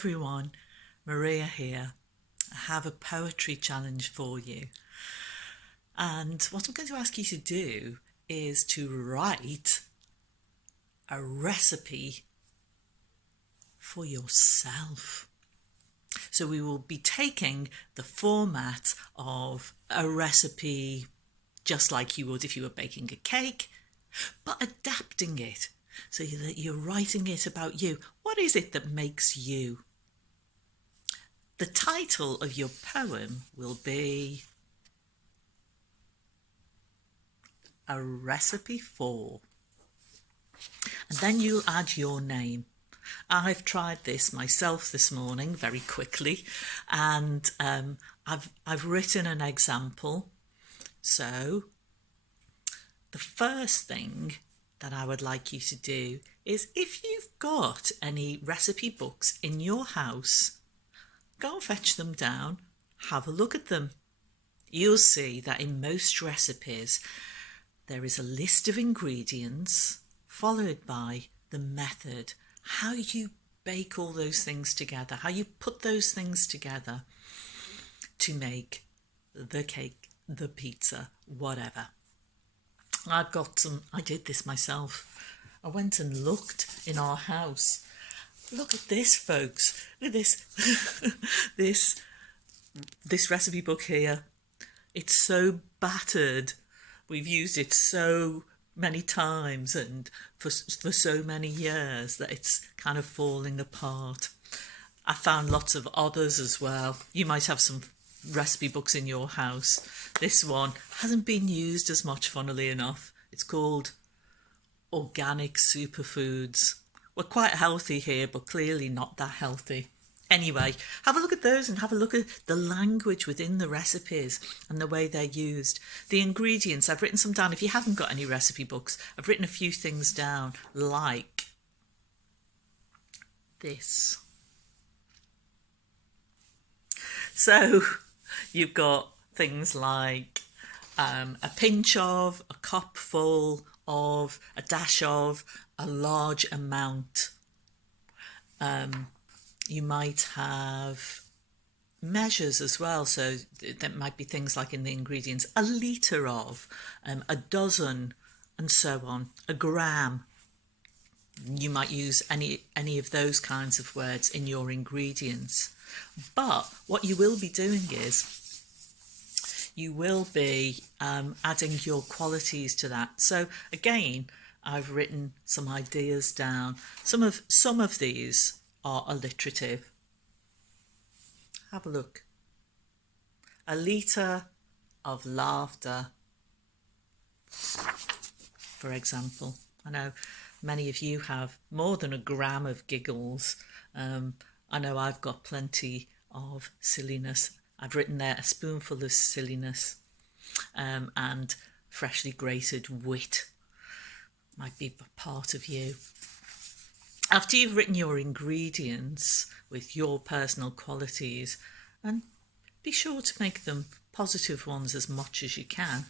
everyone, Maria here. I have a poetry challenge for you. And what I'm going to ask you to do is to write a recipe for yourself. So we will be taking the format of a recipe just like you would if you were baking a cake, but adapting it so that you're writing it about you. What is it that makes you? The title of your poem will be A Recipe For. And then you'll add your name. I've tried this myself this morning very quickly, and I've written an example. So the first thing that I would like you to do is, if you've got any recipe books in your house, go and fetch them down, have a look at them. You'll see that in most recipes there is a list of ingredients followed by the method, how you bake all those things together, how you put those things together to make the cake, the pizza, whatever. I did this myself. I went and looked in our house. Look at this, folks. Look at this. this recipe book here. It's so battered. We've used it so many times and for so many years that it's kind of falling apart. I found lots of others as well. You might have some recipe books in your house. This one hasn't been used as much, funnily enough. It's called Organic Superfoods. We're quite healthy here, but clearly not that healthy. Anyway, have a look at those and have a look at the language within the recipes and the way they're used. The ingredients, I've written some down. If you haven't got any recipe books, I've written a few things down, like this. So you've got things like a pinch of, a cupful of, a dash of, a large amount. You might have measures as well, so there might be things like in the ingredients, a litre of, a dozen, and so on, a gram. You might use any of those kinds of words in your ingredients. But what you will be doing is you will be adding your qualities to that. So again, I've written some ideas down. Some of these are alliterative. Have a look. A litre of laughter, for example. I know many of you have more than a gram of giggles. I know I've got plenty of silliness. I've written there a spoonful of silliness, and freshly grated wit might be part of you. After you've written your ingredients with your personal qualities, and be sure to make them positive ones as much as you can,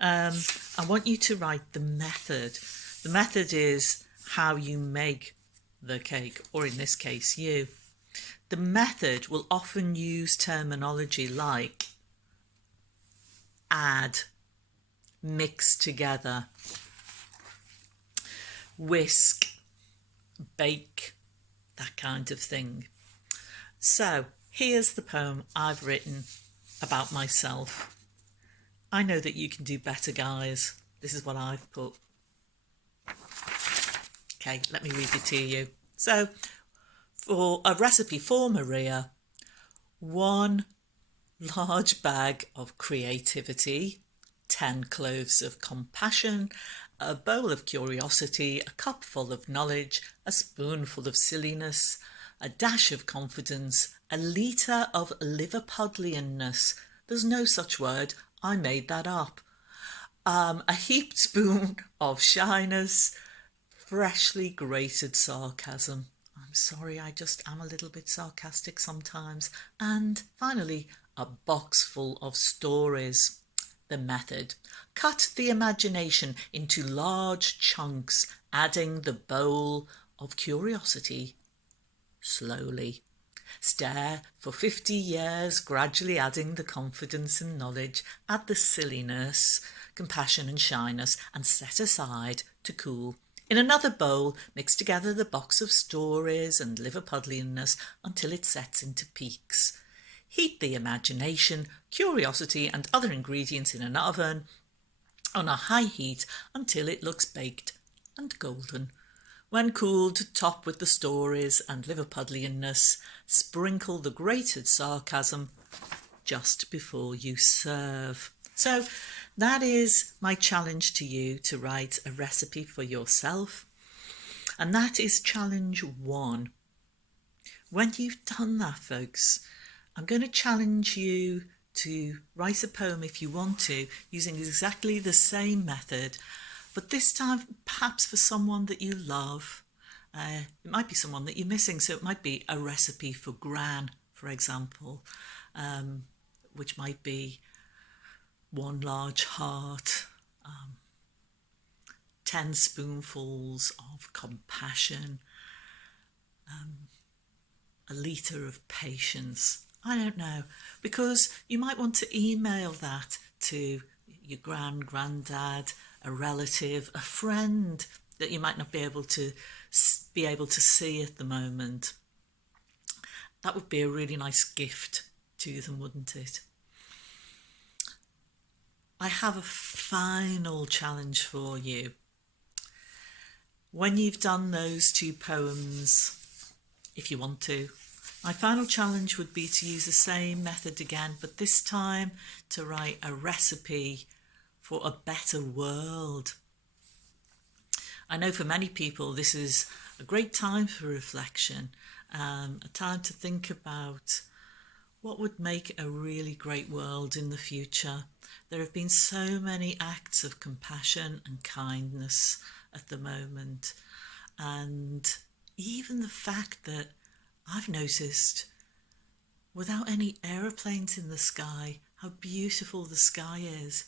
I want you to write the method. The method is how you make the cake, or in this case, you. The method will often use terminology like add, mix together, whisk, bake, that kind of thing. So here's the poem I've written about myself. I know that you can do better, guys. This is what I've put. Okay, let me read it to you. So, for a recipe for Maria, 1 large bag of creativity, 10 cloves of compassion, a bowl of curiosity, a cupful of knowledge, a spoonful of silliness, a dash of confidence, a litre of Liverpudlianness. There's no such word, I made that up. A heaped spoon of shyness, freshly grated sarcasm. I'm sorry, I just am a little bit sarcastic sometimes. And finally, a box full of stories. The method. Cut the imagination into large chunks, adding the bowl of curiosity slowly. Stare for 50 years, gradually adding the confidence and knowledge, add the silliness, compassion and shyness, and set aside to cool. In another bowl, mix together the box of stories and Liverpudlianness until it sets into peaks. Heat the imagination, curiosity and other ingredients in an oven on a high heat until it looks baked and golden. When cooled, top with the stories and Liverpudlianness. Sprinkle the grated sarcasm just before you serve. So that is my challenge to you, to write a recipe for yourself. And that is challenge 1. When you've done that, folks, I'm going to challenge you to write a poem if you want to, using exactly the same method, but this time perhaps for someone that you love. It might be someone that you're missing, so it might be a recipe for Gran, for example, which might be 1 large heart, 10 spoonfuls of compassion, a litre of patience. I don't know, because you might want to email that to your granddad, a relative, a friend that you might not be able to see at the moment. That would be a really nice gift to them, wouldn't it? I have a final challenge for you. When you've done those 2 poems, if you want to, my final challenge would be to use the same method again, but this time to write a recipe for a better world. I know for many people this is a great time for reflection, a time to think about what would make a really great world in the future. There have been so many acts of compassion and kindness at the moment, and even the fact that I've noticed, without any aeroplanes in the sky, how beautiful the sky is,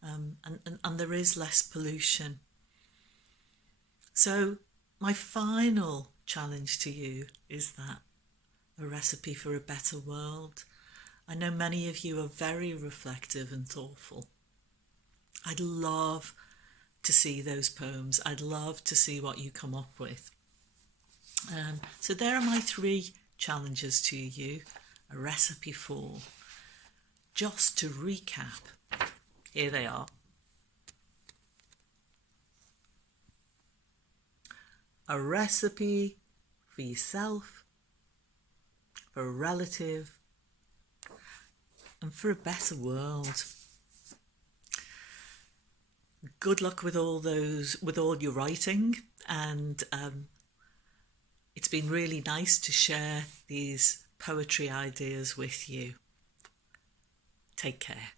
and there is less pollution. So my final challenge to you is that, a recipe for a better world. I know many of you are very reflective and thoughtful. I'd love to see those poems. I'd love to see what you come up with. So there are my 3 challenges to you, a recipe for. Just to recap, here they are. A recipe for yourself, for a relative, and for a better world. Good luck with all your writing, and it's been really nice to share these poetry ideas with you. Take care.